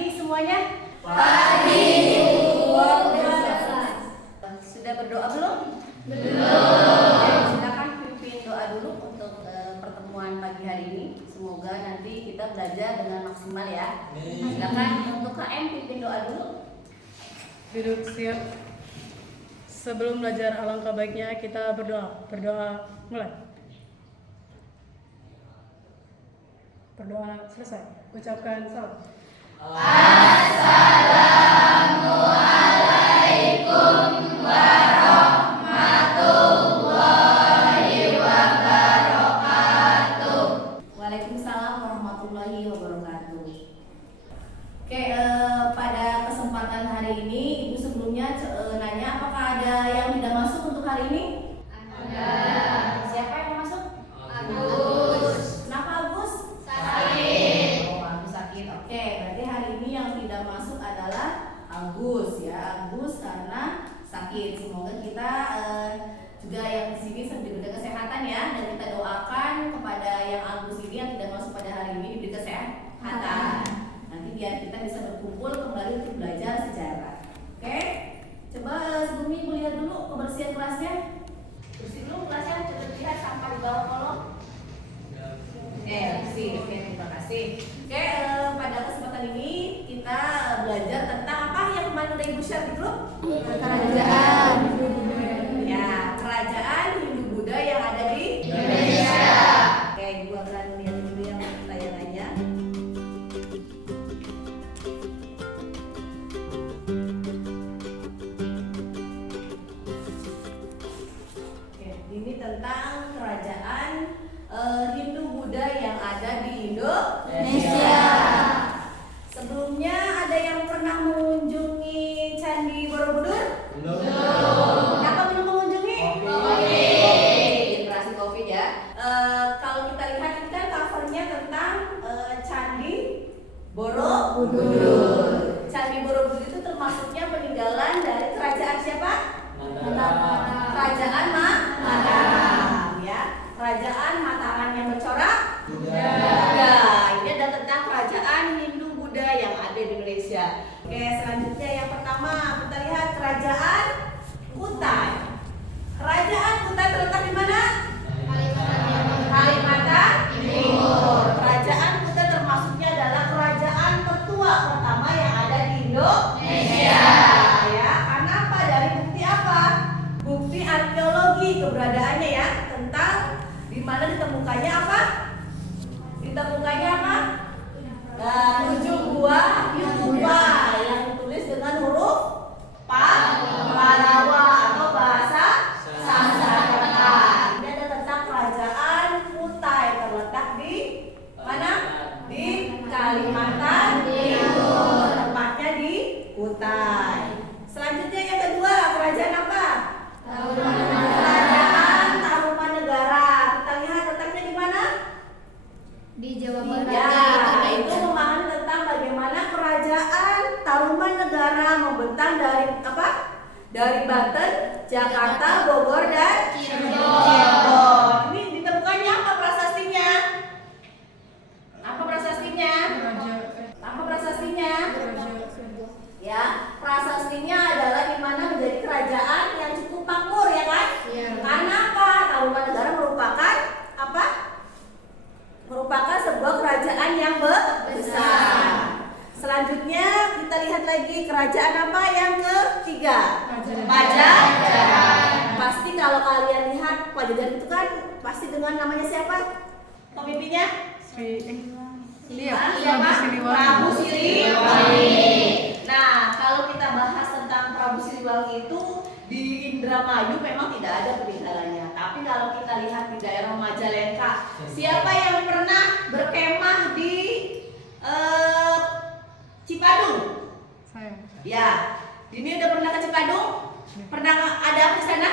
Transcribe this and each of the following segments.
pagi semuanya. Pagi. Sudah berdoa belum? Belum. Silakan pimpin doa dulu untuk pertemuan pagi hari ini. Semoga nanti kita belajar dengan maksimal ya. Silakan untuk KM pimpin doa dulu. Duduk siap. Sebelum belajar alangkah baiknya kita berdoa. Berdoa mulai. Berdoa selesai. Ucapkan salam. Assalamualaikum warahmatullahi wabarakatuh. Waalaikumsalam warahmatullahi wabarakatuh. Oke, pada kesempatan hari ini Ibu sebelumnya nanya apakah ada yang tidak masuk untuk hari ini? Ada. Siapa yang mau masuk? Agus. Kenapa Agus? Sakit. Oh, Agus sakit. Oke, berarti hari ini yang tidak masuk adalah Agus ya. Agus karena sakit. Semoga kita juga yang di sini diberi kesehatan ya, dan kita doakan kepada yang Agus ini yang tidak masuk pada hari ini diberi kesehatan. Nanti biar kita bisa berkumpul kembali untuk belajar sejarah. Oke? Coba sebelumnya Ibu lihat dulu kebersihan kelasnya. Bersih dulu kelasnya, coba lihat sampah di bawah kolong. Oke, bersih. Oke, terima kasih. Oke, pada kesempatan ini kita belajar tentang apa yang kemarin udah Ibu share di grup? Kerajaan. Ya, kerajaan Hindu-Buddha yang ada di Indonesia. Oke, Ibu akan lihat dulu yang tayangannya. Oke, ini tentang kerajaan Hindu-Buddha yang ada di Indonesia. Sebelumnya ada yang pernah mengunjungi Candi Borobudur? Kenapa belum mengunjungi? Generasi COVID ya. Kalau kita lihat ini kan covernya tentang Candi Borobudur. Candi Borobudur itu termasuknya peninggalan dari kerajaan siapa? Kerajaan Mataram ya. Kerajaan Mataram yang bercorak Buddha. Ini adalah tentang kerajaan Hindu-Buddha yang ada di Indonesia. Oke, selanjutnya yang pertama kita lihat kerajaan Kutai. Kerajaan Kutai terletak di mana? Kalimantan Timur. Kerajaan Kutai termasuknya adalah kerajaan tertua pertama yang ada di Indonesia. Ya, karena apa? Dari bukti apa? Bukti arkeologi keberadaannya ya, tentang di mana ditemukannya apa? Ditemukannya apa? Ujung buah yuba yang ditulis dengan huruf Pallawa atau bahasa Sanskerta. Ini ada tentang kerajaan Kutai terletak di mana? Di Kalimantan Timur. Tempatnya di Kutai. Selanjutnya yang kedua, kerajaan apa? Kerajaan Tarumanegara. Kita lihat letaknya di mana? Di Jawa Barat. Ya, itu memahami tentang bagaimana kerajaan Tarumanegara membentang dari apa? Dari Banten, Jakarta, Bogor, dan Cirebon. Ini ditemukannya apa prasastinya? Apa prasastinya? Apa prasastinya? Ya, prasastinya adalah di mana menjadi kerajaan yang cukup makmur ya kan? Iya. Karena apa? Tarumanegara merupakan apa? Merupakan sebuah kerajaan yang besar. Selanjutnya kita lihat lagi kerajaan apa yang ketiga? Pajajaran. Pasti kalau kalian lihat Pajajaran itu kan pasti dengan namanya siapa? Pemimpinnya? Siapa? Prabu Siliwangi. Nah, kalau kita bahas tentang Prabu Siliwangi itu di Indramayu memang tidak ada peninggalannya. Tapi kalau kita lihat di daerah Majalengka, siapa yang pernah berkemah di Cipadung? Saya. Ya, ini udah pernah ke Cipadung? Pernah ada apa di sana?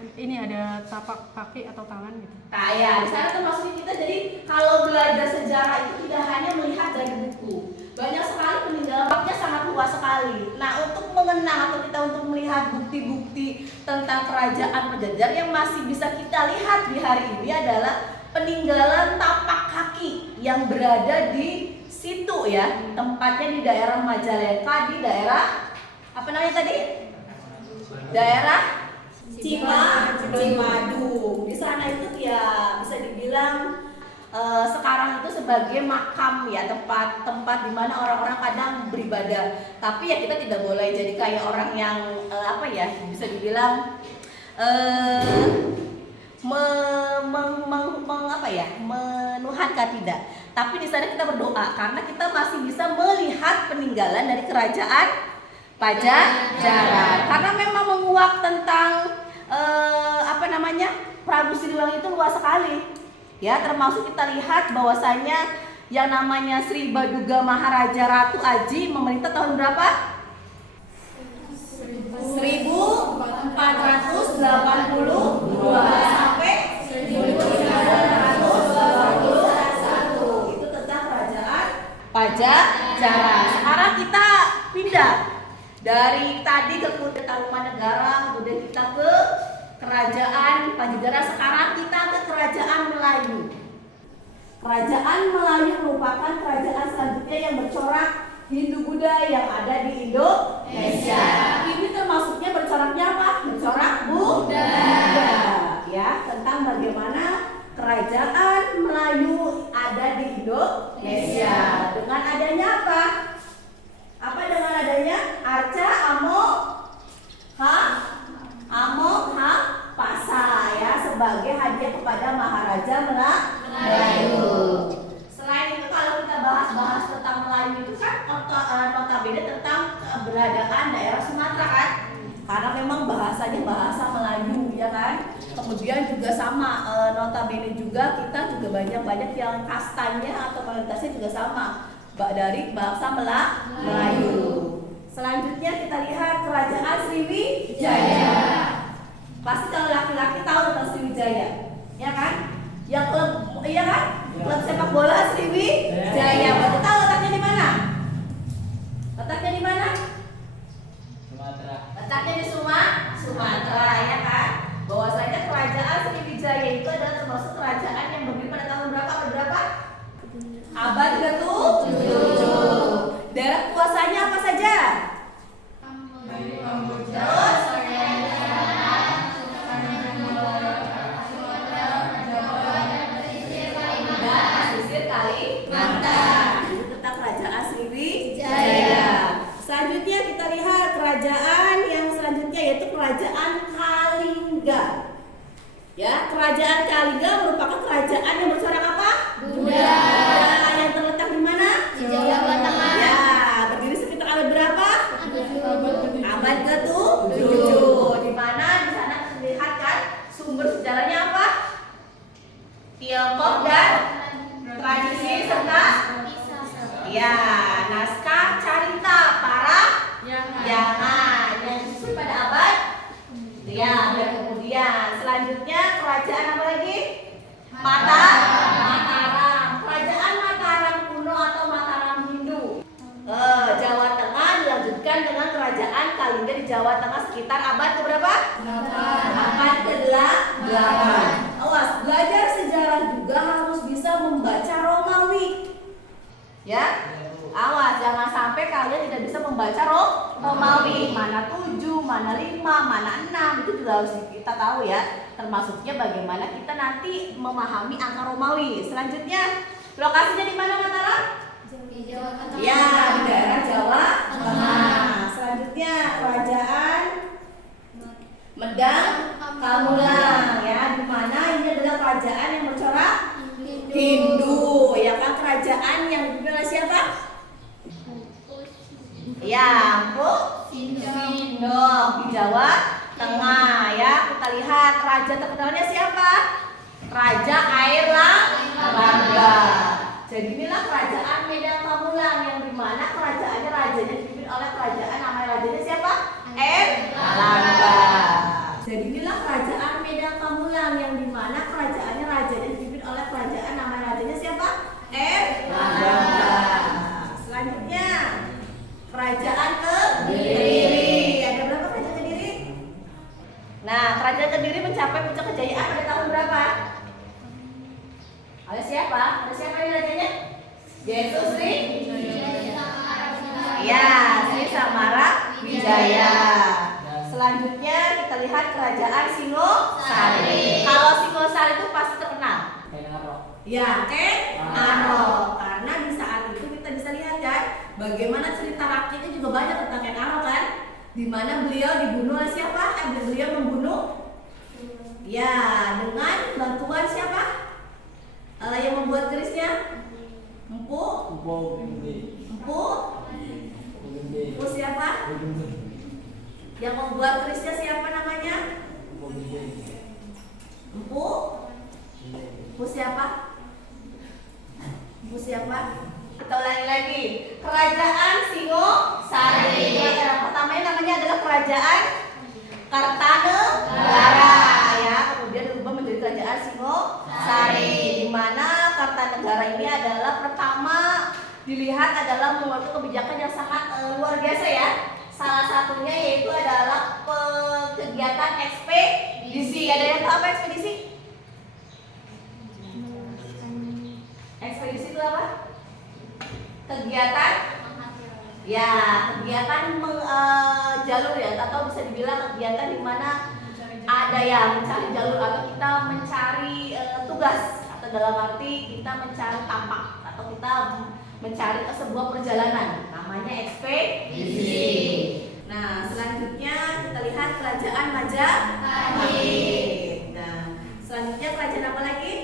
Ini ada tapak kaki atau tangan gitu. Nah ya, di sana termasuk kita. Jadi kalau belajar sejarah itu tidak hanya melihat dari buku, banyak sekali peninggalannya, sangat luas sekali. Nah, untuk mengenang atau kita untuk melihat bukti-bukti tentang kerajaan Pajajaran yang masih bisa kita lihat di hari ini adalah peninggalan tapak kaki yang berada di situ ya, tempatnya di daerah Majalengka, di daerah apa namanya tadi? Daerah Cimadung. Di sana itu ya bisa dibilang sekarang itu sebagai makam ya, tempat di mana orang-orang kadang beribadah. Tapi ya kita tidak boleh jadi kayak orang yang apa ya, bisa dibilang menuhankan, tidak. Tapi di sana kita berdoa karena kita masih bisa melihat peninggalan dari kerajaan Pajajaran. Karena memang menguak tentang Prabu Siliwangi itu luas sekali. Ya, termasuk kita lihat bahwasanya yang namanya Sri Baduga Maharaja Ratu Aji memerintah tahun berapa? 1482 sampai 1981. Itu tentang kerajaan Pajajaran. Sekarang kita pindah dari tadi ke Tarumanegara, kemudian kita ke kerajaan Pajajaran. Sekarang kita ke kerajaan Melayu. Kerajaan Melayu merupakan kerajaan selanjutnya yang bercorak Hindu-Buddha yang ada di Indonesia. Ini termasuknya bercoraknya apa? Bercorak Buddha. Ya, tentang bagaimana kerajaan Melayu ada di Indonesia. Dengan adanya apa? Apa dengan adanya? Arca Amokha ya, sebagai hadiah kepada Maharaja Melayu. Selain itu kalau kita bahas tentang Melayu itu kan notabene tentang keberadaan daerah Sumatera kan, karena memang bahasanya bahasa Melayu ya kan. Kemudian juga sama notabene juga kita juga banyak yang kastanya atau mayoritasnya juga sama dari bangsa Melayu. Selanjutnya kita lihat kerajaan Sriwijaya. Pasti kalau laki-laki tahu tentang Sriwijaya, ya kan? Yang klub, iya kan? Klub sepak bola Sriwijaya. Berarti tahu letaknya di mana? Letaknya di mana? Sumatera. Letaknya di Sumatera, ya kan? Bahwasanya kerajaan Sriwijaya itu adalah termasuk kerajaan yang berdiri pada tahun berapa? Abad ke-7. Daerah kuasanya apa saja? Terus pesisir Kalimantan. Itu tentang kerajaan Sriwijaya. Selanjutnya kita lihat kerajaan yang selanjutnya yaitu kerajaan Kalingga. Ya, kerajaan Kalingga merupakan kerajaan yang bercorak apa? Buddha. Yang terletak di mana? Di Jawa Tengah. Ya, berdiri sekitar abad berapa? Abad ke-7. Di mana di sana terlihat kan sumber sejarahnya apa? Tiongkok dan tradisi serta ya naskah carita para Yangan yang disusun pada abad ya. Dan kemudian selanjutnya kerajaan apa lagi? Mataram. Kerajaan Mataram kuno atau Mataram Hindu. Jawa Tengah dilanjutkan dengan kerajaan Kalingga di Jawa Tengah sekitar abad keberapa? Abad ke-8. Awas, belajar sejarah juga harus bisa membaca Romawi. Ya, awas jangan sampai kalian tidak bisa membaca Romawi. Mana 7, mana 5, mana 6 itu juga harus kita tahu ya. Termasuknya bagaimana kita nanti memahami angka Romawi. Selanjutnya, lokasinya di mana Mataram? Di Jawa Tengah. Ya, di daerah Jawa Tengah. Selanjutnya kerajaan Medang Kamulang ya, di mana ini adalah kerajaan yang bercorak Hindu, ya kan, kerajaan yang dipimpin oleh siapa? Ya, Empu Sindong di Jawa Tengah ya. Kita lihat raja terkenalnya siapa? Raja Air Langga. Jadi inilah kerajaan Medang Kamulang yang dimana rajanya dipimpin oleh kerajaan, nama rajanya siapa? Air Langga. Jadi inilah kerajaan Medang Kamulang yang dimana rajanya dipimpin oleh kerajaan, nama rajanya siapa? Air Langga. Selanjutnya kerajaan Kediri. Ada berapa kerajaan Kediri? Nah, kerajaan Kediri mencapai puncak kejayaan pada tahun berapa? Ada siapa? Ada siapa ini rajanya? Yaitu Sri Ya, Sri Samara Wijaya. Selanjutnya kita lihat kerajaan Singosari. Kalau Singosari itu pasti terkenal. Ya, Aro. Karena di saat itu kita bisa lihat kan, bagaimana cerita rakyatnya juga banyak tentang Ken Aro kan, di mana beliau dibunuh oleh siapa? Beliau membunuh. Ya, dengan bantuan siapa? Yang membuat kerisnya? Empu siapa? Yang membuat kerisnya siapa namanya? Empu siapa? Kita ulangi lagi. Kerajaan Singosari. Kerajaan pertamanya namanya adalah Kerajaan Kartanegara ya. Kemudian berubah menjadi Kerajaan Singosari, di mana Kartanegara ini adalah pertama dilihat adalah mengeluarkan kebijakan yang sangat luar biasa ya. Salah satunya yaitu adalah kegiatan ekspedisi. Ada yang tahu apa ekspedisi? Ekspedisi itu apa? Kegiatan jalur ya, atau bisa dibilang kegiatan di mana ada yang mencari jalur atau kita mencari tugas, atau dalam arti kita mencari tapak atau kita mencari sebuah perjalanan, namanya ekspedisi. Nah, selanjutnya kita lihat kerajaan Majapahit. Nah, selanjutnya kerajaan apa lagi?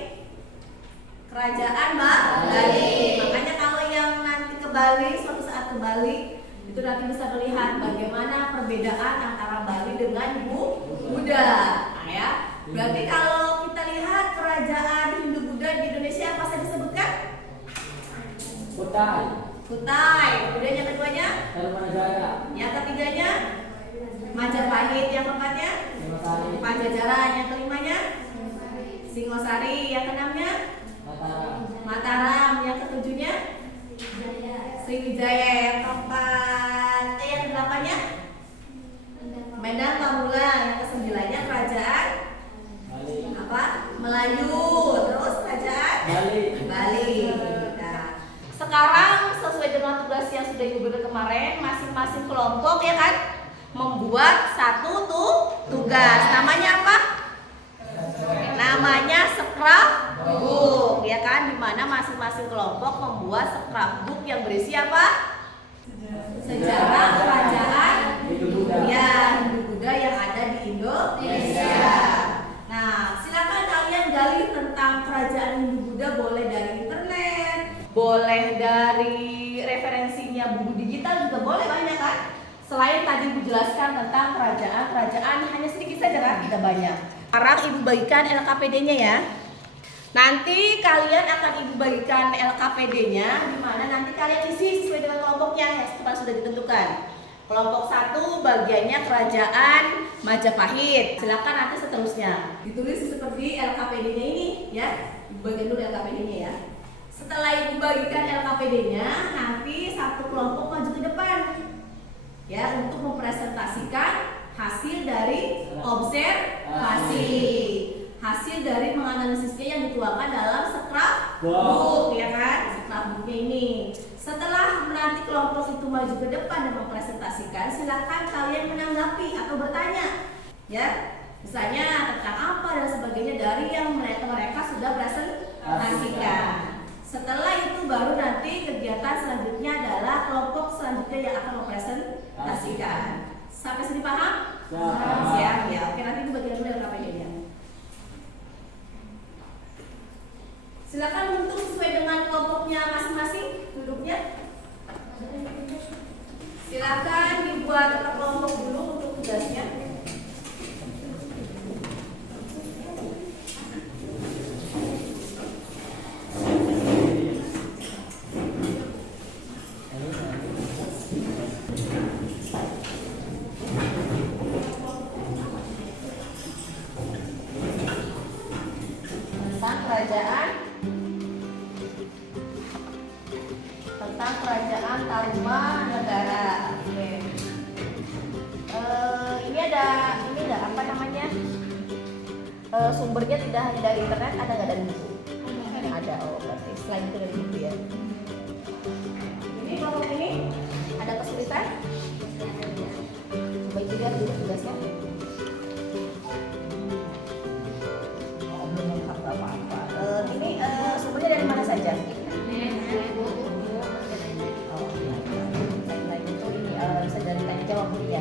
Kerajaan Bali. Makanya kalau yang nanti ke Bali, suatu saat ke Bali, itu nanti bisa melihat bagaimana perbedaan antara Bali dengan Buddha. Nah, ya. Berarti kalau kita lihat kerajaan Hindu Buddha di Indonesia apa saja disebutkan? Kutai. Kemudian yang keduanya? Yang ketiganya? Majapahit. Yang keempatnya? Pajajaran. Yang kelimanya? Singosari. Yang keenamnya? Mataram. Yang ketujuhnya? Sriwijaya. Yang keempat, yang kedelapannya? Medan Pamulang. Yang kesembilannya kerajaan apa? Melayu. Terus kerajaan Bali. Nah, sekarang sesuai dengan tugas yang sudah Ibu berikan kemarin, masing-masing kelompok ya kan membuat satu tugas. Namanya apa? Namanya scrapbook ya kan, dimana masing-masing kelompok membuat scrapbook yang berisi apa? Sejarah kerajaan Hindu Buddha yang ada di Indonesia. Nah, silakan kalian gali tentang kerajaan Hindu Buddha, boleh dari internet, boleh dari referensinya buku digital juga boleh, banyak kan? Selain tadi Ibu jelaskan tentang kerajaan hanya sedikit saja kan, tidak banyak. Sekarang Ibu bagikan LKPD-nya ya. Nanti kalian akan Ibu bagikan LKPD-nya, di mana nanti kalian isi sesuai dengan kelompoknya yang sudah ditentukan. Kelompok 1 bagiannya kerajaan Majapahit. Silakan nanti seterusnya ditulis seperti LKPD-nya ini ya. Ibu bagikan dulu LKPD-nya ya. Setelah Ibu bagikan LKPD-nya, nanti satu kelompok maju ke depan ya untuk mempresentasikan hasil dari observasi, hasil dari menganalisisnya yang dituangkan dalam scrapbook ya kan, scrapbooknya ini. Setelah nanti kelompok itu maju ke depan dan mempresentasikan, silakan kalian menanggapi atau bertanya ya, misalnya tentang apa dan sebagainya dari yang mereka sudah presentasikan. Setelah itu baru nanti kegiatan selanjutnya adalah kelompok selanjutnya yang akan mempresentasikan. Sampai sini paham? Siap ya. Oke, nanti itu bagian dulu LKPD-nya. Silakan bentuk sesuai dengan kelompoknya masing-masing duduknya. Silakan dibuat kelompok dulu untuk tugasnya. Tentang kerajaan Tarumanegara. Oke. Ini ada apa namanya? Sumbernya tidak hanya dari internet, ada nggak dari buku? Ada. Oh, berarti selain itu dari buku ya. Ini kelompok ini ada kesulitan Bu ya.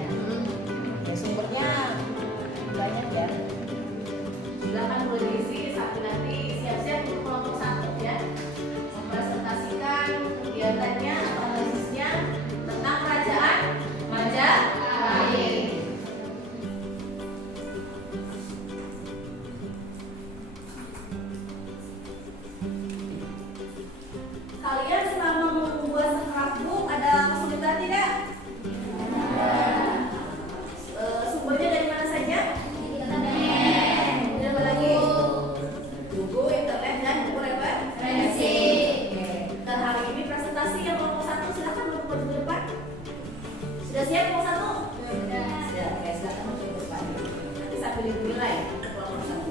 Ya sumbernya banyak ya. Silakan boleh diisi sampai nanti siap-siap untuk kelompok 1 ya. Mempresentasikan kegiatannya atau analisisnya tentang kerajaan Majapahit. Kalian selama membuat scrapbook ada kesulitan tidak? Sumbernya dari mana saja? Dan apa lagi? Buku, internet, dan buku referensi. Oke. Dan hari ini presentasi yang kelompok 1 silakan untuk ke depan. Sudah siap kelompok 1? Sudah. Oke, silakan untuk ke depan. Nanti sambil dinilai untuk kelompok 1.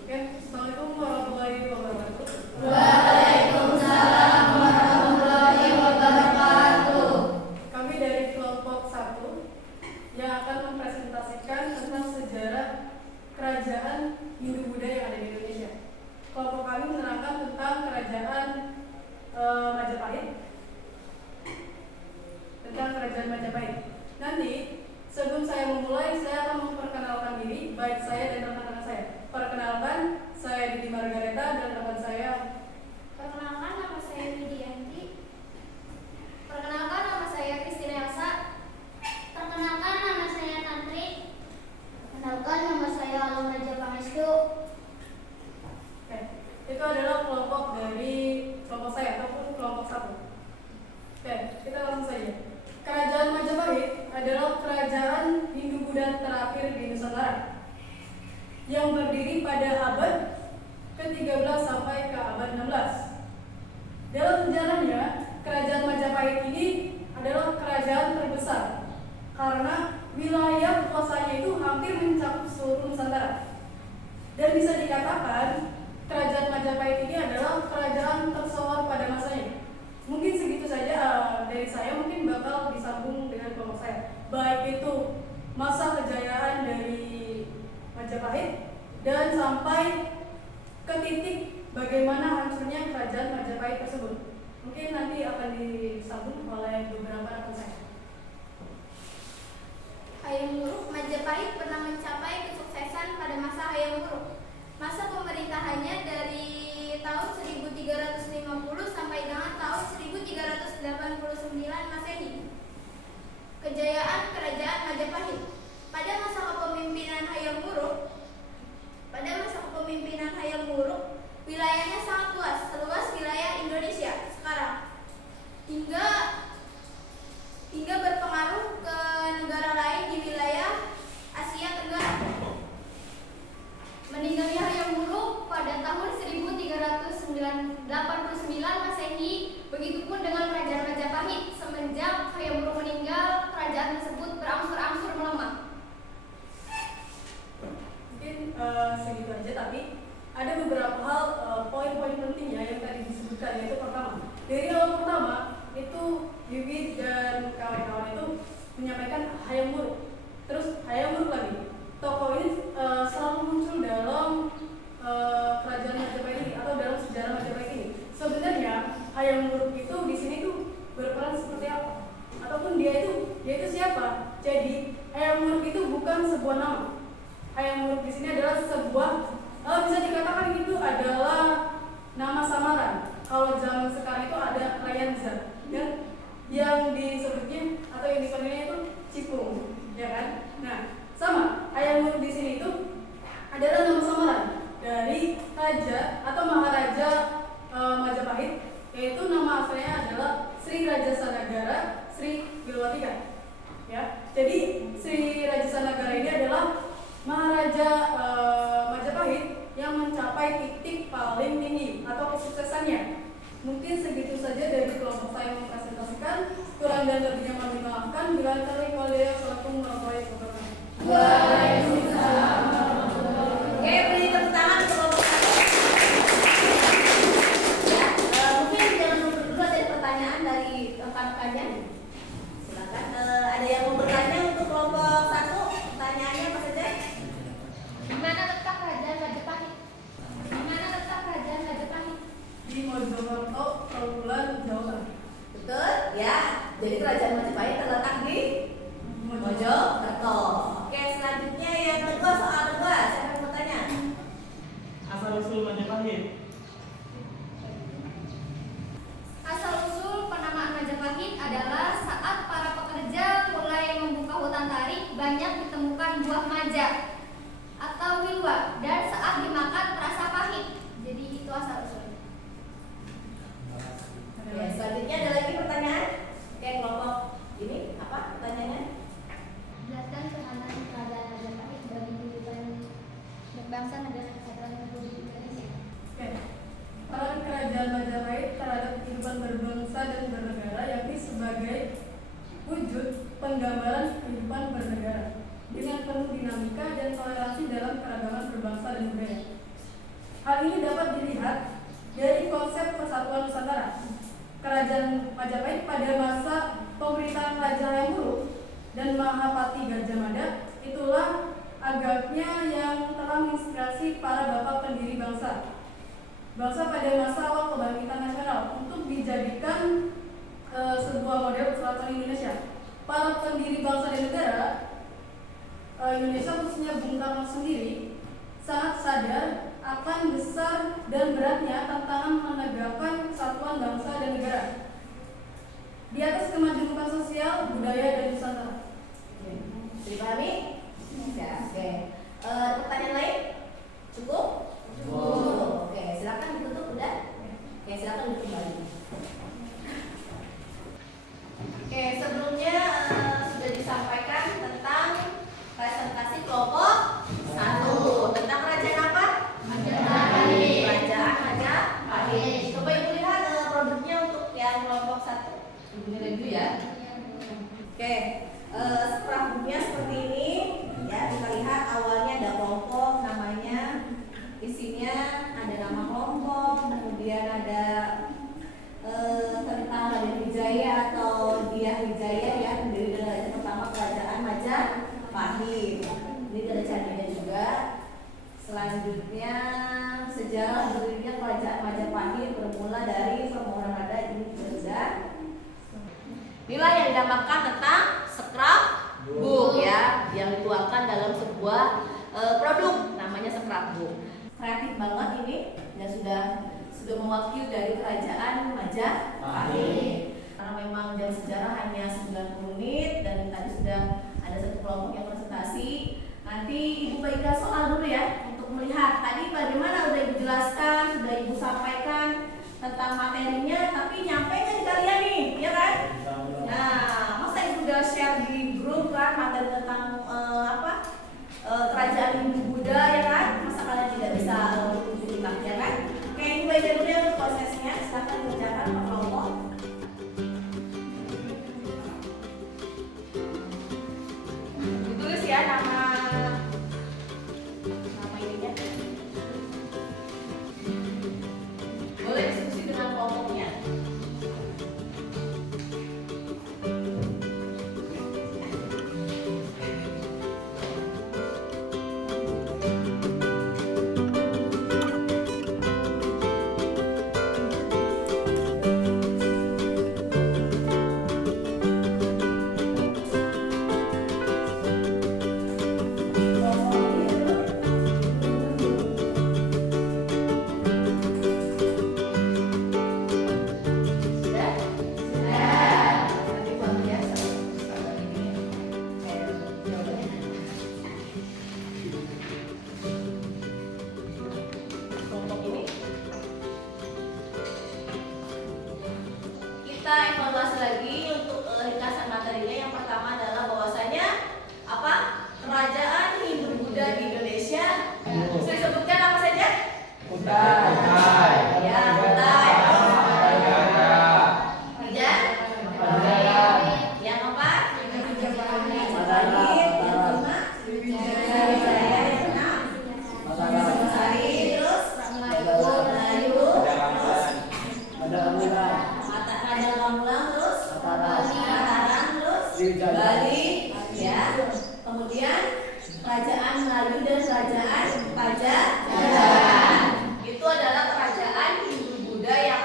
Oke, Assalamualaikum warahmatullahi wabarakatuh. Waalaikumsalam warahmatullahi wabarakatuh. Kami dari kelompok 1 yang akan mempresentasikan tentang sejarah kerajaan Hindu-Buddha yang ada di Indonesia. Kelompok kami menerangkan tentang kerajaan Majapahit. Nanti sebelum saya memulai, saya akan memperkenalkan diri, baik saya dan rekan-rekan saya. Perkenalkan, saya Didi Margareta dan rekan saya. Perkenalkan, nama saya Widianti. Perkenalkan, nama saya Kristina Elsa. Perkenalkan, nama saya Tantri. Perkenalkan, nama saya Alung Raja Pangestu. Oke, itu adalah kelompok dari kelompok saya ataupun kelompok 1. Oke, kita langsung saja. Kerajaan Majapahit adalah kerajaan Hindu-Buddha terakhir di Nusantara yang berdiri pada abad ke-13 sampai ke abad 16. Dalam sejarahnya, kerajaan Majapahit ini adalah kerajaan terbesar karena wilayah kuasanya itu hampir mencakup seluruh Nusantara. Dan bisa dikatakan kerajaan Majapahit ini adalah kerajaan tersohor pada masanya. Mungkin segitu saja dari saya, mungkin bakal disambung dengan kelompok saya. Baik itu masa kejayaan dari Majapahit dan sampai ke titik bagaimana hancurnya kerajaan Majapahit tersebut. Mungkin nanti akan disambung oleh beberapa rekan saya. Hayam Wuruk Majapahit pernah mencapai kesuksesan pada masa Hayam Wuruk. Masa pemerintahannya dari tahun 1350 sampai dengan tahun 1389 Masehi. Kejayaan Kerajaan Majapahit. Pada masa kepemimpinan Hayam Wuruk, wilayahnya sangat luas, seluas wilayah Indonesia sekarang. Hingga berpengaruh ke negara lain di wilayah Asia Tenggara. Meninggalnya Hayam Wuruk pada tahun 1389 Masehi, begitupun dengan Kerajaan Majapahit. Semenjak Hayam Wuruk meninggal, kerajaan tersebut berangsur-angsur melemah. Mungkin segitu aja, tapi ada beberapa hal poin-poin pentingnya yang tadi disebutkan. Yaitu pertama, dari awal pertama itu Wiwit dan kawan-kawan itu menyampaikan Hayam Wuruk, terus Hayam Wuruk lagi. Tokoh ini selalu muncul dalam kerajaan Majapahit ini atau dalam sejarah Majapahit ini. Sebenarnya Hayam Wuruk itu di sini tuh berperan seperti apa? Ataupun dia itu siapa? Jadi Hayam Wuruk itu bukan sebuah nama. Hayam Wuruk di sini adalah sebuah bisa dikatakan itu adalah nama samaran. Kalau zaman sekarang itu ada Rayanza, ya, yang disebutnya atau yang dipanggilnya itu Cipung, ya kan? Nah, sama Hayam Wuruk di sini itu adalah nama samaran dari raja atau maharaja Majapahit, yaitu nama aslinya adalah Sri Raja Sanagara Sri Wilwatika. Ya, jadi Sri Raja Sanagara ini adalah maharaja Majapahit yang mencapai titik paling tinggi atau kesuksesannya. Mungkin segitu saja dari kelompok saya mempresentasikan. Kurang dan lebihnya mohon dimaafkan. Bila Assalamualaikum warahmatullahi wabarakatuh. Waalaikumsalam. Oke, beri tepuk tangan untuk kelompok 1. Ya, mungkin jangan lupa dulu ada pertanyaan dari rekan-rekannya. Silakan. Ada yang mau bertanya untuk kelompok 1? Pertanyaannya apa saja? Di mana letak Kerajaan Majapahit? Di mana letak Kerajaan Majapahit? Di Mojokerto, Trawulan, Jawa Tengah. Betul ya. Jadi kerajaan Majapahit terletak di Mojokerto. Oke, selanjutnya yang kedua, soal kedua. Siapa yang mau tanya? Asal usul Majapahit. Asal-usul penamaan Majapahit adalah saat para pekerja mulai membuka hutan tarik, banyak ditemukan buah maja atau wilwa, dan saat dimakan terasa pahit. Jadi itu asal-usul. Oke, selanjutnya ada lagi pertanyaan? Oke, kelompok ini apa pertanyaannya? Jelaskan peranan kerajaan Majapahit bagi kehidupan berbangsa negara kesatuan Republik Indonesia. Oke. Peran kerajaan Majapahit terhadap kehidupan berbangsa dan bernegara yakni sebagai wujud penggambaran kehidupan bernegara dengan penuh dinamika dan toleransi dalam keragaman berbangsa dan budaya. Hal ini dapat dilihat dari konsep persatuan Nusantara. Kerajaan Majapahit pada masa pemerintahan Raja Hayam Wuruk dan Mahapati Gajah Mada itulah agaknya yang telah menginspirasi para bapak pendiri bangsa pada masa awal kebangkitan nasional untuk dijadikan sebuah model persatuan Indonesia. Para pendiri bangsa dan negara Indonesia, khususnya Bung Karno sendiri, sangat sadar akan besar dan beratnya tantangan menegakkan kesatuan bangsa dan negara di atas kemajemukan sosial, budaya, dan Nusantara. Dipahami? Ya, oke. Pertanyaan lain? Cukup? Cukup. Oke, silakan ditutup udah. Oke, silakan ditutup kembali. Oke, sebelumnya sudah disampaikan tentang presentasi kelompok 1 tentang kerajaan apa? Majapahit. Kerajaan Majapahit. Coba ibu lihat produknya untuk yang kelompok 1. Ibu lihat dulu ya. Oke, scrapbooknya seperti ini. Ya, kita lihat awalnya ada kelompok namanya, isinya ada nama kelompok, kemudian ada tentang Raden Wijaya atau Dyah Wijaya ya, pendiri dan raja pertama kerajaan Majapahit. Ini ada caranya juga. Selanjutnya sejarah berdirinya kerajaan Majapahit bermula dari permohonan Raja ini sudah. Inilah yang dinamakan tentang scrapbook ya, yang dituangkan dalam sebuah produk namanya scrapbook. Kreatif banget ini dan sudah mewakili dari kerajaan Majapahit. Karena memang jam sejarah hanya 90 menit dan tadi sudah ada satu kelompok yang presentasi. Nanti Ibu bagikan soal dulu ya untuk melihat tadi bagaimana udah Ibu jelaskan, sudah Ibu sampaikan tentang materinya, tapi nyampe nggak di kalian nih, ya kan? Nah, masa Ibu udah share di grup kan materi tentang kerajaan Hindu Buddha ya kan? Masa kalian tidak bisa mengikuti ya kan? Oke, Ibu baca dulu ya untuk prosesnya. Silakan dikerjakan Pak kelompok. Ditulis ya nama ininya. Boleh diskusi dengan kelompoknya. Kita evaluasi lagi untuk ringkasan materinya. Yang pertama adalah bahwasanya apa? Kerajaan Hindu Buddha di Indonesia. Saya sebutkan apa saja? Kutai. Ya, Kutai. Tiga. Yang keempat? Majapahit. Yang kelima? Wijaya. Yang enam? Sari. Terus? Melayu. Raja Lamulang, terus Mataram, terus Bali, ya. Kemudian kerajaan Melayu dan kerajaan Pajajaran. Itu adalah kerajaan Hindu Buddha yang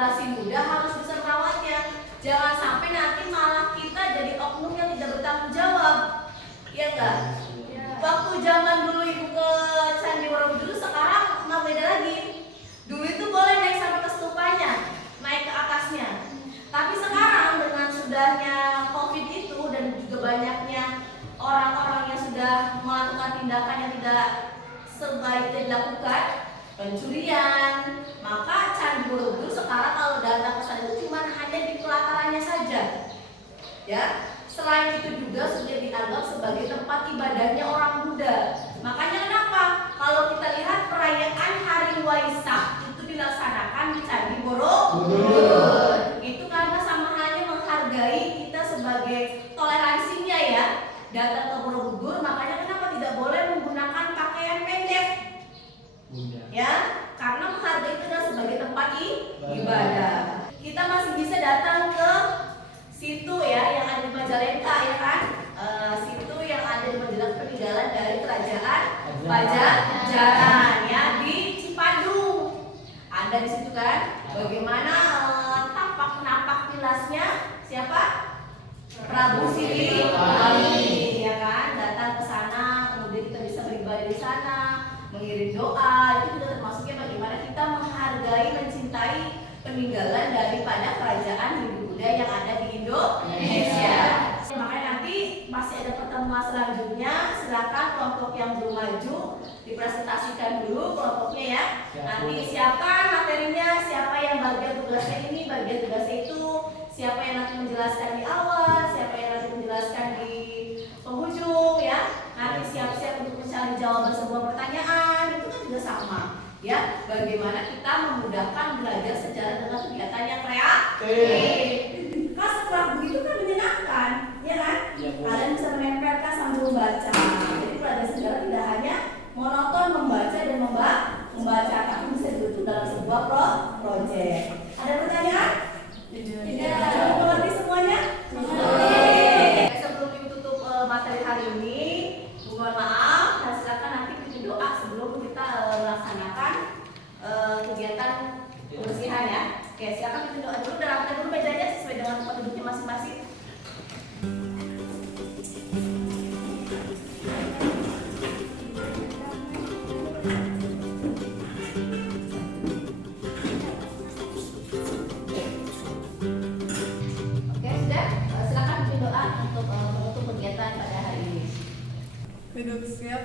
generasi muda harus bisa merawatnya. Jangan sampai nanti malah kita jadi oknum yang tidak bertanggung jawab. Iya enggak? Waktu zaman dulu ibu ke Candi Borobudur, sekarang nggak beda lagi. Dulu itu boleh naik sampai ke stupanya, naik ke atasnya. Tapi sekarang dengan sudahnya COVID itu dan juga banyaknya orang-orang yang sudah melakukan tindakan yang tidak sebaiknya dilakukan, pencurian, maka Candi Borobudur sekarang kalau datang ke sana itu cuma hanya di pelatarannya saja. Ya, selain itu juga sudah dianggap sebagai tempat ibadahnya orang Buddha. Makanya kenapa? Kalau kita lihat perayaan Hari Waisak itu dilaksanakan di Candi Borobudur. Itu karena sama halnya menghargai kita sebagai toleransinya ya. Datang ke Borobudur, makanya kenapa tidak boleh menggunakan pakaian pendek? Ya, karena menghargai itu adalah sebagai tempat ibadah. Kita masih bisa datang ke situ ya yang ada di Majalengka ya kan, situ yang ada di Majalengka peninggalan dari kerajaan Pajajaran ya di Cipadung. Ada di situ kan? Bagaimana tapak tilasnya siapa? Prabu Siliwangi ya kan? Datang ke sana, kemudian kita bisa beribadah di sana, mengirim doa. Itu juga termasuknya bagaimana kita menghargai, mencintai peninggalan daripada kerajaan Hindu Buddha yang ada di Indonesia. Makanya nanti masih ada pertemuan selanjutnya. Silakan kelompok yang belum maju dipresentasikan dulu kelompoknya ya. Nanti siapkan materinya, siapa yang bagian tugasnya ini, bagian tugasnya itu, siapa yang nanti menjelaskan di awal, siapa yang nanti menjelaskan di penghujung ya. Nanti siap-siap untuk mencari jawaban sebuah pertanyaan, itu kan juga sama. Ya, bagaimana kita memudahkan belajar sejarah dengan kegiatan yang kreatif. Kan setelah begitu kan menyenangkan, ya kan? Kalian bisa menempelkan sambil membaca. Jadi belajar sejarah tidak hanya monoton membaca dan membaca, tapi bisa dibentuk dalam sebuah proyek. Ada pertanyaan? Tidak. Sudah mengerti semuanya? Sebelum ditutup materi hari ini, mohon maaf dan silakan nanti bikin doa sebelum kita melaksanakan kegiatan kebersihan ya. Oke, silakan bikin doa dulu dan rapikan dulu mejanya sesuai dengan tempat duduknya masing-masing. Oke, sudah. Silakan bikin doa untuk menutup kegiatan pada hari ini. Duduk siap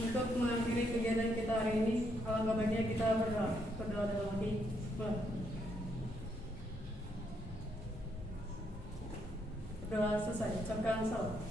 untuk mengakhiri kegiatan kita hari ini. Alangkah baiknya kita berdoa dalam hati. Berdoa selesai. Ucapkan salam.